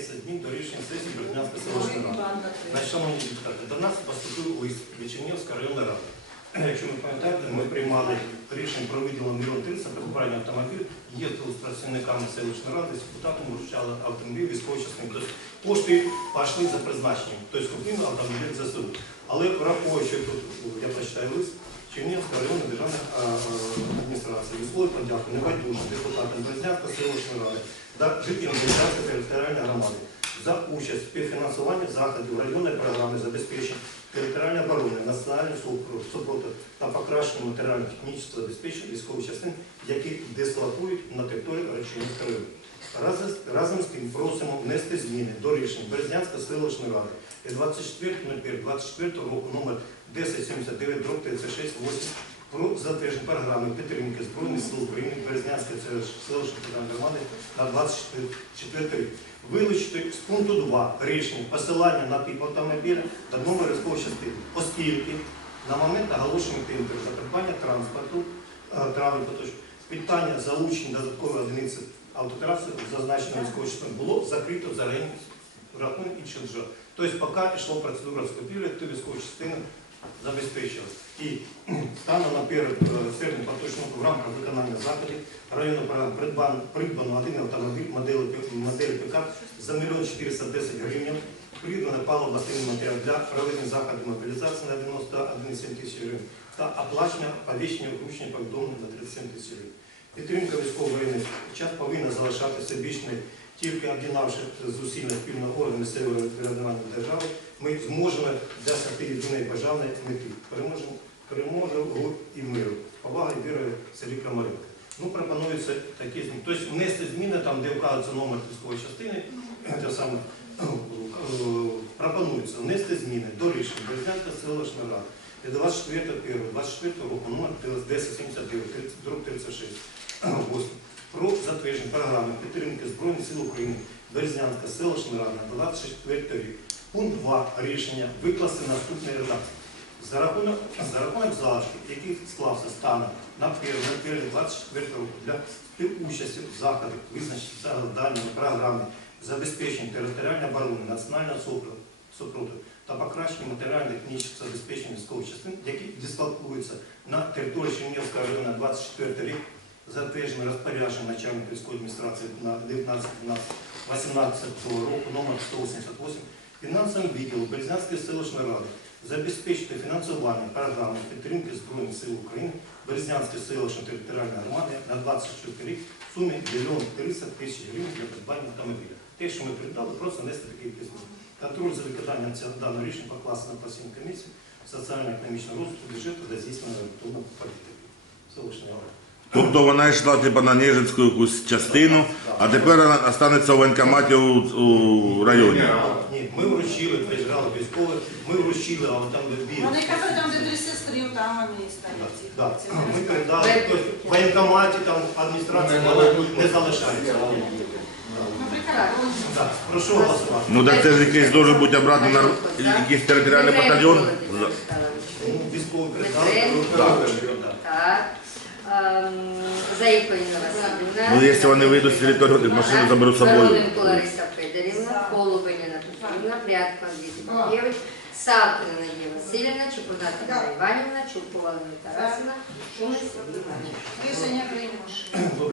10 днів до рішення сесії Бердянської селищної ради. Значить, шановні депутати, до нас поступив лист від Чернігівської районної ради. Якщо ви пам'ятаєте, ми приймали рішення про виділення мільйон 300 на покупання автомобіль, їздили з працівниками селищної ради, з депутатами вручали автомобіль військової частини. Тобто кошти пішли за призначенням, тобто купили автомобіль за СУ. Але враховуючи тут, я прочитаю лист, Чернігівська районна державна адміністрація висловить подяку небайдужим депутатам Березнянської селищної ради та жителям Березнянської територіальної громади за участь в співфінансуванні заходів районної програми забезпечення територіальної оборони, національного супро- та покращення матеріально-технічного забезпечення військових частин, які дислокують на території Речинського району. Разом, разом з тим просимо внести зміни до рішень Березнянської селищної ради від 24.01.24 року номер 1079 36 8 про затвердження програми підтримки Збройних сил України селищної територіальної громади на 24 рік. Вилучити з пункту 2 рішення посилання на тип автомобіля та номер військової частини, оскільки на момент оголошення тендеру за транспорту е, травень поточно питання залучення додаткової одиниці автотраси зазначеної військової частини було закрито за рахунок інших держав. Тобто поки йшла процедура скупівлі, то військову частину забезпечили. І станом на 1 серпня поточного в рамках виконання заходів програми придбано, придбано один автомобіль моделі, моделі ПК за 1 мільйон 410 гривень, придбано паливо-бастинний матеріал для проведення заходів мобілізації на 91,7 тисяч гривень та оплачення повіщення вручення повідомлень на 37 тисяч гривень. Підтримка військово-воєнних час повинна залишатися бічною тільки об'єднавши зусилля спільного органу місцевого врядування держави, ми зможемо досягти єдиної бажаної мети. Переможемо перемогу і миру, поваги і віри в селі Ну, пропонується такі зміни. Тобто внести зміни там, де вказується номер військової частини, те саме е, пропонується внести зміни до рішення Березнянської селищної ради від 24.01.24 року номер 1079 36 8 про затвердження програми підтримки Збройних сил України Березнянська селищна рада 24 рік. Пункт 2 рішення викласти наступної редакції. За рахунок, за рахунок залишків, яких склався станом на 1.24 року для співучасті в заходах, визначених загальними програми забезпечення територіальної оборони, національного супротиву та покращення матеріально-технічних забезпечень військових частин, які дислокуються на території Чернігівського району 24 рік, затверджено розпорядження начальника військової адміністрації на 19.18 року номер 188 фінансовим відділу Березнянської селищної ради забезпечити фінансування програми підтримки Збройних сил України Березнянської селищної територіальної громади на 24 рік в сумі 1 300 тисяч гривень для придбання автомобіля. Те, що ми придбали, просто внести такий письмо. Контроль за виконанням даного рішення покласти на постійну комісію соціально-економічного розвитку бюджету та здійснення електронної політики. Селищної ради. Тобто вона йшла типу, на Ніжинську якусь частину, а тепер вона останеться у воєнкоматі у, у районі. Ні, ми вручили, приїжджали військові, ми вручили, а от там біг. Вони кажуть, там де три сестри, там хлопці. Ми передали, тобто в воєнкоматі там адміністрація не залишається. Ну, прекрасно. Так, прошу голосувати. Ну так це ж якийсь должен бути обратно на якийсь територіальний батальйон. Ну, Військові передали. Так. Так. Ем, Заїко Інна Васильівна. Ну якщо вони вийдуть з території, машину заберу з собою. Вороненко Лариса Федорівна, Колубиніна Петрівна, Прядко Андрій Тимофійович, Савкина Надія Васильівна, Чупурна Тамара Іванівна, Чуркова Лена Тарасівна, Шумець Іванівна. Рішення прийнято.